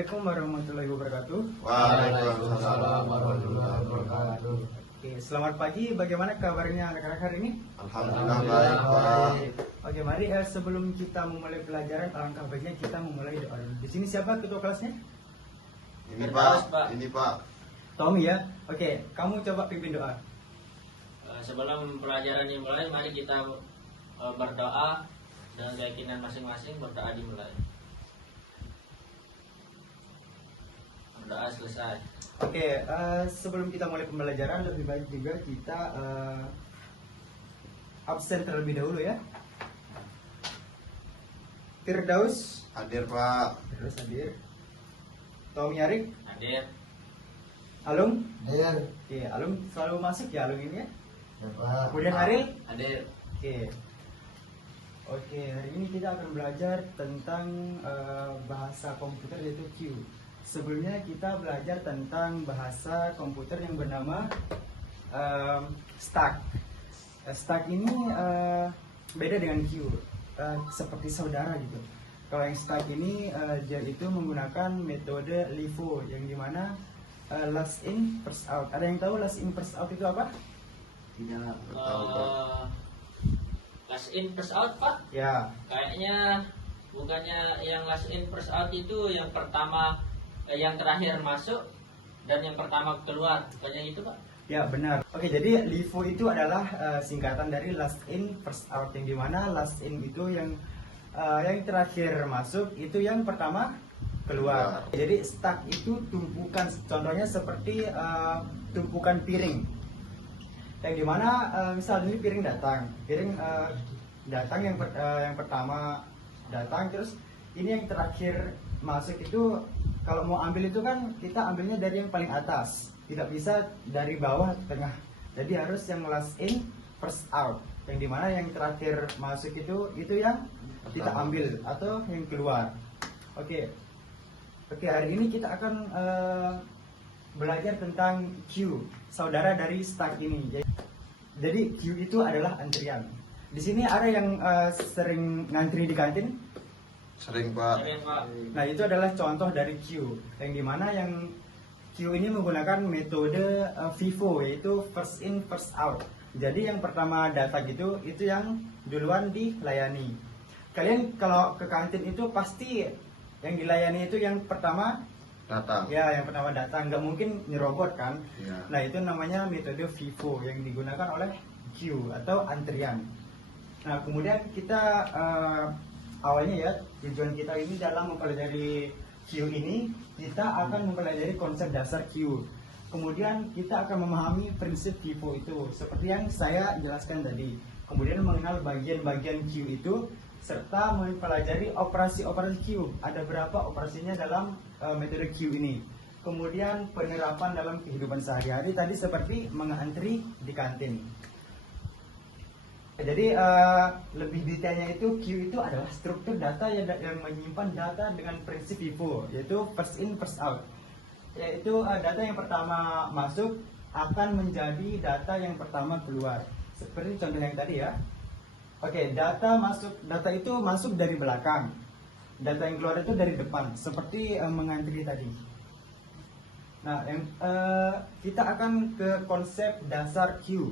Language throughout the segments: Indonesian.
Assalamualaikum warahmatullahi wabarakatuh. Waalaikumsalam warahmatullahi wabarakatuh. Oke, selamat pagi. Bagaimana kabarnya anak-anak hari ini? Alhamdulillah baik, Pak. Oke, mari sebelum kita memulai pelajaran, alangkah baiknya kita memulai doa dulu. Di sini siapa ketua kelasnya? Ini Pak, ini Pak. Tommy ya. Oke, kamu coba pimpin doa. Sebelum pelajaran dimulai, mari kita berdoa dengan keyakinan masing-masing. Berdoa dimulai. Berdoa selesai. Oke, sebelum kita mulai pembelajaran, lebih baik juga kita absen terlebih dahulu ya. Firdaus Hadir Pak. terus hadir. Tommy Arik, Hadir. Alung. Hadir. Oke, Alung selalu masuk ya Alung ini ya. Ya Pak. Kemudian Aril. Hadir. Oke, hari ini kita akan belajar tentang bahasa komputer yaitu Q. Sebelumnya kita belajar tentang bahasa komputer yang bernama stack. Stack ini beda dengan Q, seperti saudara gitu. Kalau yang stack ini dia itu menggunakan metode LIFO yang dimana last in first out. Ada yang tahu last in first out itu apa? Tidak tahu Pak. Last in first out, Pak. Ya. Kayaknya bukannya yang last in first out itu yang pertama, yang terakhir masuk dan yang pertama keluar, bukannya itu Pak? Ya benar. Oke, jadi LIFO itu adalah singkatan dari last in first out, yang dimana last in itu yang terakhir masuk, itu yang pertama keluar. Jadi stack itu tumpukan, contohnya seperti tumpukan piring, yang dimana misal ini piring datang yang pertama datang, terus ini yang terakhir masuk itu. Kalau mau ambil itu kan kita ambilnya dari yang paling atas, tidak bisa dari bawah ke tengah. Jadi harus yang last in first out, yang dimana yang terakhir masuk itu yang kita ambil atau yang keluar. Oke, hari ini kita akan belajar tentang Q, saudara dari stack ini. Jadi Q itu adalah antrian. Di sini ada yang sering ngantri di kantin. Sering Pak. Sering, Pak. Nah, itu adalah contoh dari Q, yang dimana yang Q ini menggunakan metode FIFO, yaitu first in first out. Jadi yang pertama data gitu, itu yang duluan dilayani. Kalian kalau ke kantin itu pasti yang dilayani itu yang pertama Datang. ya, yang pertama datang, nggak mungkin nyerobot kan. Ya. Nah, itu namanya metode FIFO yang digunakan oleh Q atau antrian. Nah, kemudian kita awalnya ya, tujuan kita ini dalam mempelajari Q ini, kita akan mempelajari konsep dasar Q. Kemudian kita akan memahami prinsip FIFO itu, seperti yang saya jelaskan tadi. Kemudian mengenal bagian-bagian Q itu, serta mempelajari operasi-operasi Q. Ada berapa operasinya dalam metode Q ini. Kemudian penerapan dalam kehidupan sehari-hari tadi seperti mengantri di kantin. Jadi lebih detailnya itu Q itu adalah struktur data yang menyimpan data dengan prinsip FIFO, yaitu first in first out. Yaitu data yang pertama masuk akan menjadi data yang pertama keluar. Seperti contoh yang tadi ya. Oke, data itu masuk dari belakang. Data yang keluar itu dari depan, seperti mengantri tadi. Nah, kita akan ke konsep dasar Q.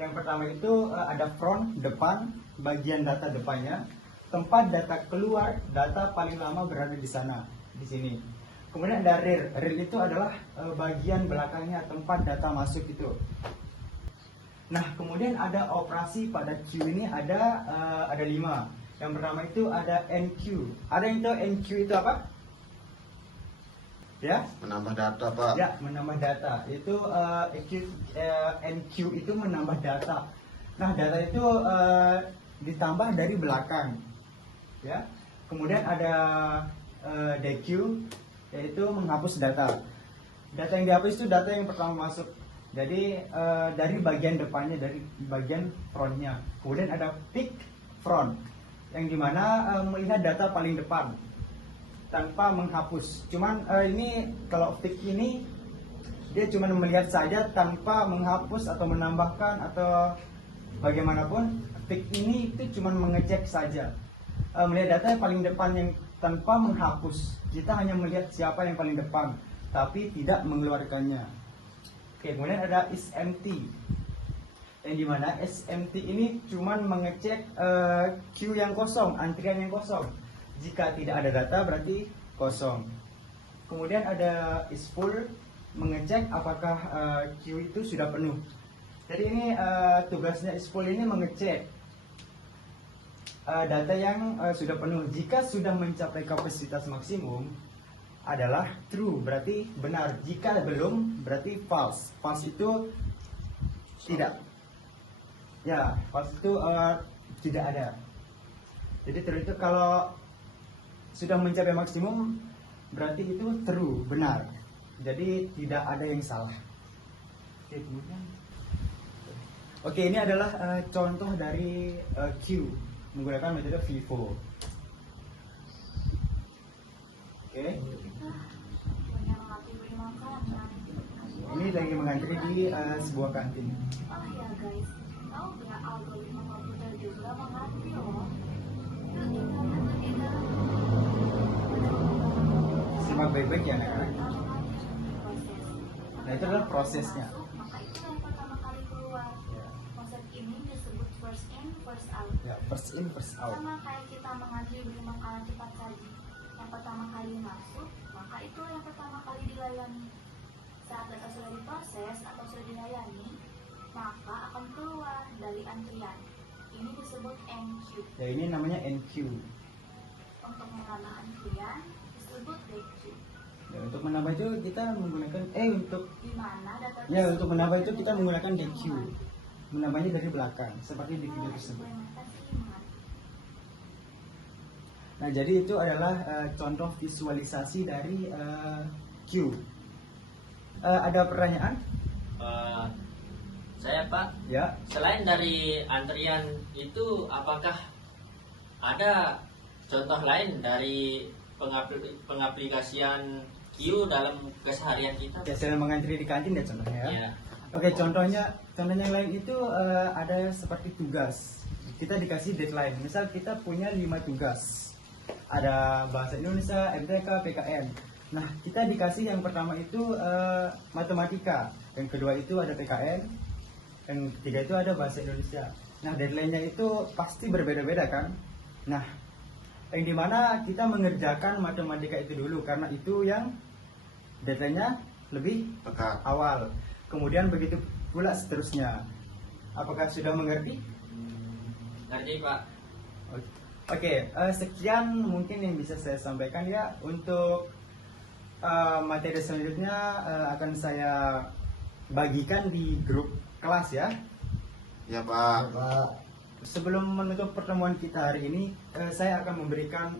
Yang pertama itu ada front, depan, bagian data depannya, tempat data keluar, data paling lama berada di sana, di sini. Kemudian ada rear. Rear itu adalah bagian belakangnya, tempat data masuk itu. Nah, kemudian ada operasi pada Q ini ada 5. Yang pertama itu ada NQ. Ada yang tahu NQ itu apa? Ya? Menambah data Pak. Ya, menambah data. Itu NQ itu menambah data. Nah, data itu ditambah dari belakang. Ya. Kemudian ada DQ, yaitu menghapus data. Data yang dihapus itu data yang pertama masuk. Jadi dari bagian depannya, dari bagian frontnya. Kemudian ada pick front, yang dimana melihat data paling depan tanpa menghapus. Cuman ini kalau pick ini dia cuma melihat saja tanpa menghapus atau menambahkan atau bagaimanapun. Pick ini itu cuma mengecek saja, melihat data yang paling depan yang tanpa menghapus. Kita hanya melihat siapa yang paling depan, tapi tidak mengeluarkannya. Oke, kemudian ada is empty. Yang dimana SMT ini cuman mengecek queue yang kosong, antrian yang kosong. Jika tidak ada data berarti kosong. Kemudian ada is full, mengecek apakah queue itu sudah penuh. Jadi ini tugasnya is full ini mengecek data yang sudah penuh. Jika sudah mencapai kapasitas maksimum adalah true, berarti benar. Jika belum berarti false. False itu tidak. Ya, false itu tidak ada. Jadi true itu kalau sudah mencapai maksimum berarti itu true, benar. Jadi tidak ada yang salah. Oke, kemudian. Oke, ini adalah contoh dari queue menggunakan metode FIFO. Oke. Ini lagi mengantri di sebuah kantin. Oh ya guys, tahu nggak algoritma komputer juga mengantri loh. Yuk kita lihat. Simak baik-baik ya anak-anak. Proses. Nah, itu adalah prosesnya. Maka itu yang pertama kali keluar. Ya, Konsep ini disebut first in, first out. ya, first in, first out. Sama kayak kita mengantri beli makanan cepat saji. Yang pertama kali masuk, maka itu yang pertama kali dilayani. Saat data sudah diproses atau sudah dilayani, maka akan keluar dari antrian. Ini disebut NQ. Ya, ini namanya NQ. Untuk menambah antrian disebut DQ. Ya, untuk menambah itu kita menggunakan untuk Di mana data ya untuk menambah itu kita menggunakan DQ. Menambahnya dari belakang seperti di video tersebut. Nah, jadi itu adalah contoh visualisasi dari queue. Ada pertanyaan? Saya Pak, Ya. selain dari antrian itu, apakah ada contoh lain dari pengaplikasian queue dalam keseharian kita? Ya, selain mengantri di kantin ya contohnya ya. Ya. Oke, contohnya yang lain itu ada seperti tugas. Kita dikasih deadline. Misal kita punya 5 tugas. Ada bahasa Indonesia, MTK, PKN. Nah, kita dikasih yang pertama itu matematika, yang kedua itu ada PKN, yang ketiga itu ada bahasa Indonesia. Nah, deadline-nya itu pasti berbeda-beda kan? Nah, yang dimana kita mengerjakan matematika itu dulu karena itu yang deadline-nya lebih Pekat. awal. Kemudian begitu pula seterusnya. Apakah sudah mengerti? Ngerti Pak? Oke, sekian mungkin yang bisa saya sampaikan ya. Untuk materi selanjutnya akan saya bagikan di grup kelas ya. Ya Pak. Sebelum menutup pertemuan kita hari ini, saya akan memberikan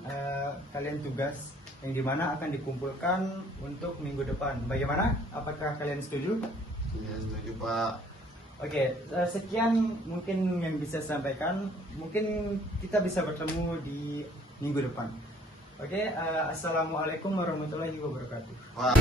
kalian tugas yang dimana akan dikumpulkan untuk minggu depan. Bagaimana? Apakah kalian setuju? Ya setuju Pak. Oke, sekian mungkin yang bisa saya sampaikan. Mungkin kita bisa bertemu di minggu depan. Oke, assalamualaikum warahmatullahi wabarakatuh. Pak.